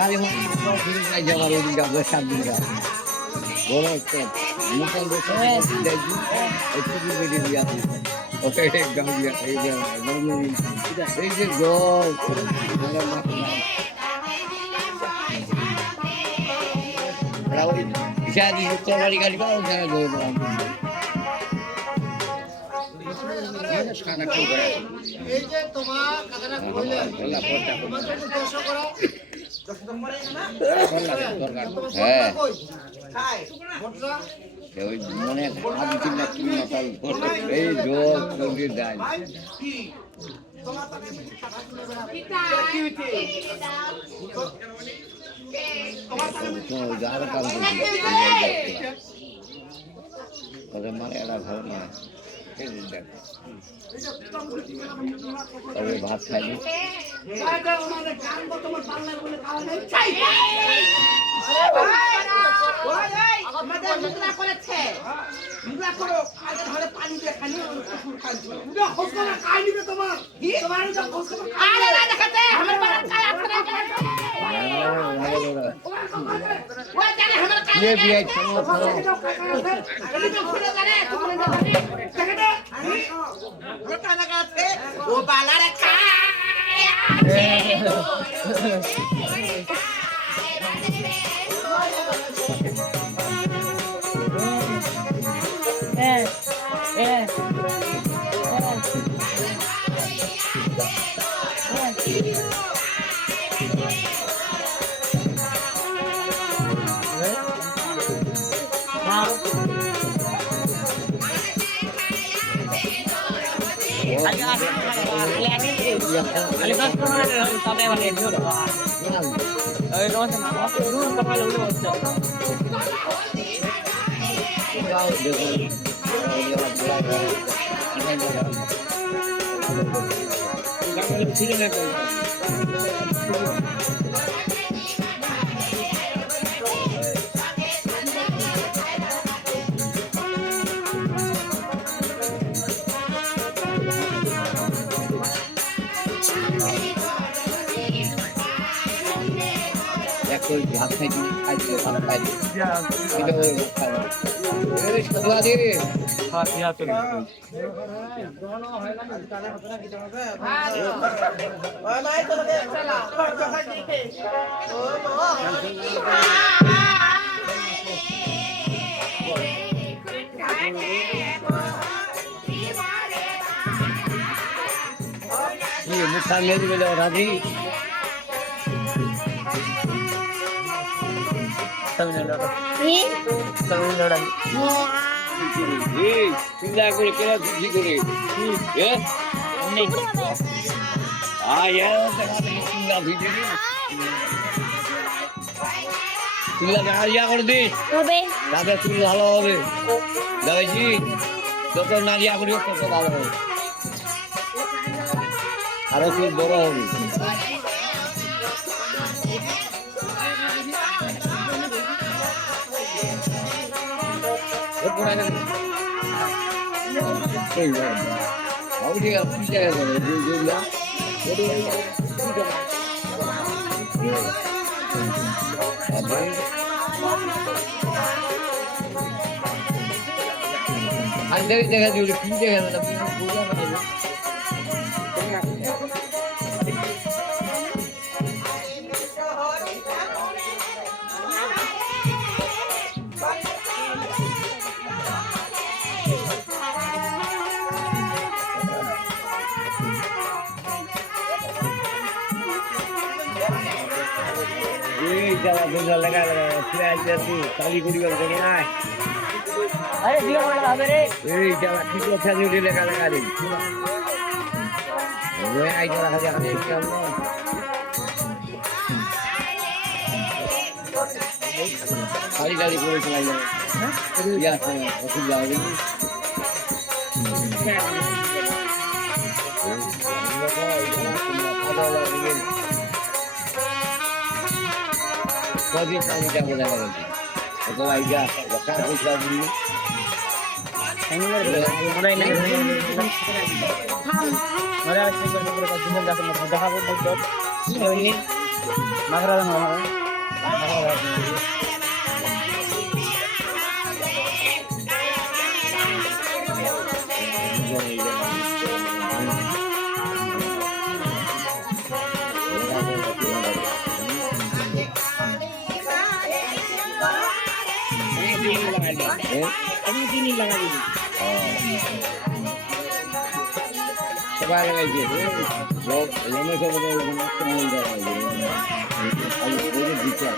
খালি যাবার ওই দিকে আপনার 7 দিন বড় একটা মোটাল বসে একটু বেরিয়ে দিয়ে আসি ওকে গাউলিয়া এই যে জল ইশারি তরকারি গাড়ি পাও জায়গা জল এই যে তোমার কথাটা কইলে তোমার জন্য 200 করা হ্যাঁ মোটরা ওই মনে আদি চিন্তা কি মশাল এই জল তরকারি ডাল তোমার তাকে টাকা তুলে বেড়া কি হইছে যার কাম করছে মানে এরা ঘর না তবে ভাত খাইনি ও বালার ভাত খাইছি খাইছি ভাত খাইছি মুখ সামনে দিবে রাজি চিন্তা করে কেনা খুশি করে চিল্লা ইয়া করে দিস তাদের চুল ভালো হবে দেখেছি যত নারিয়া করি তত ভালো হবে আরো চুল বড় হবে দেখা দিল কি দেখা কালি করি নাই এই যারা ঠিক আছে লেখা লেখা দিই খালি গাড়ি করে চলাই যাবে অসুবিধা হবে কদিন আমি যাবো দেখা গেছে কত আইডিয়া কাজ করতে মাখরা দেন আমার আমি চিনি লাগাই সবাই লাগাইছে রমেশ বিচার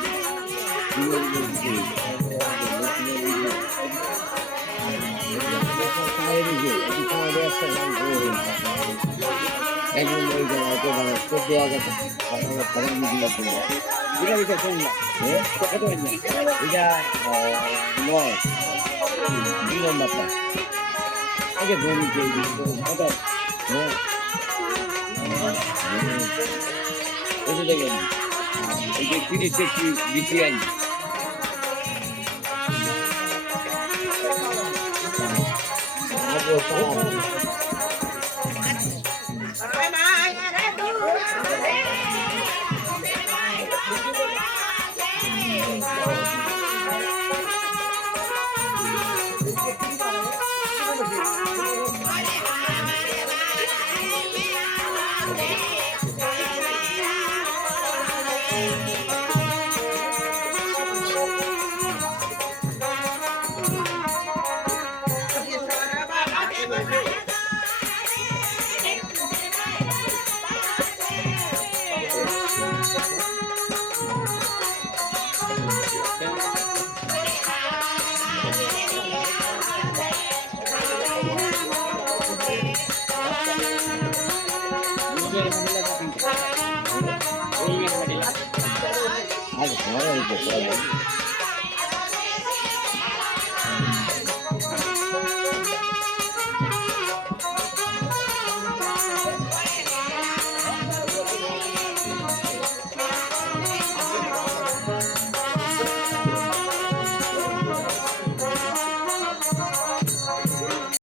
একজন এটা নয় 2 নম্বরটা আগে ধরি কত এই যে দেখেন এই যে 30 একটি বিটিআই আজ ঘরে